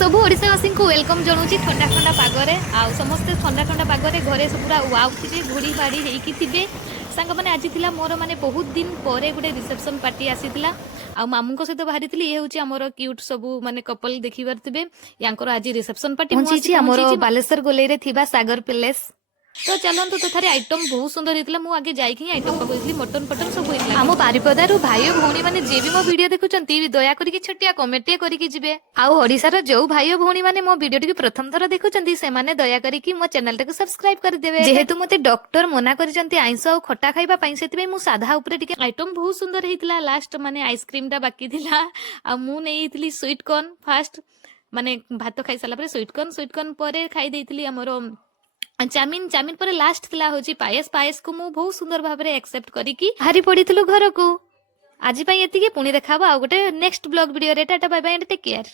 सबू ओडिशावासी को वेलकम जनाऊँ ठंडा ठंडा पागरे आउ समस्ते ठंडा ठंडा पागरे घरे सब पूरा वाव थे घोड़ी बाड़ी होती थे सांग मैंने आज थी मोर माने बहुत दिन पर गोटे रिसेप्शन पार्टी आसीला आ मामू सहित बाहरी ये हूँ आमर क्यूट सबू माने कपल देखी पारे या आज रिसेप्शन पार्टी पहुंची बालेश्वर गोलेरे थिबा सागर पैलेस तो चलतु तो थे आइटम बहुत सुंदर होता है आगे जाकि आइटम पकई मटन पटन सब होता आम बारिपदार भाई भौणी मैंने जी भी मो वीडियो देखुं दया करके छोटिया कमेंट करके जी आशार जो भाई भौणी मैंने मो वीडियो प्रथम थर देखुं से दया करके मो चैनल टाक सब्सक्राइब करदे जेहेतु मते डॉक्टर मना कर आइंस आ खटा खाइबा से मु साधा उपरे आइटम बहुत सुंदर होता लास्ट माने आइसक्रीम टा बाकी थिला आ मु नहीं स्वीट कॉर्न फास्ट माने भात खाई सारा स्वीट कॉर्न पर खाई देइथिली हमरो चामिन चामिन पर लास्ट थिला होची पायस पायस को मु बहुत सुंदर भाव में एक्सेप्ट करिकी हारी पड़ीथिलु घर को आज एतिकी पुणी देखा आ गोटे नेक्स्ट ब्लॉग वीडियो रे tata bye bye and take care.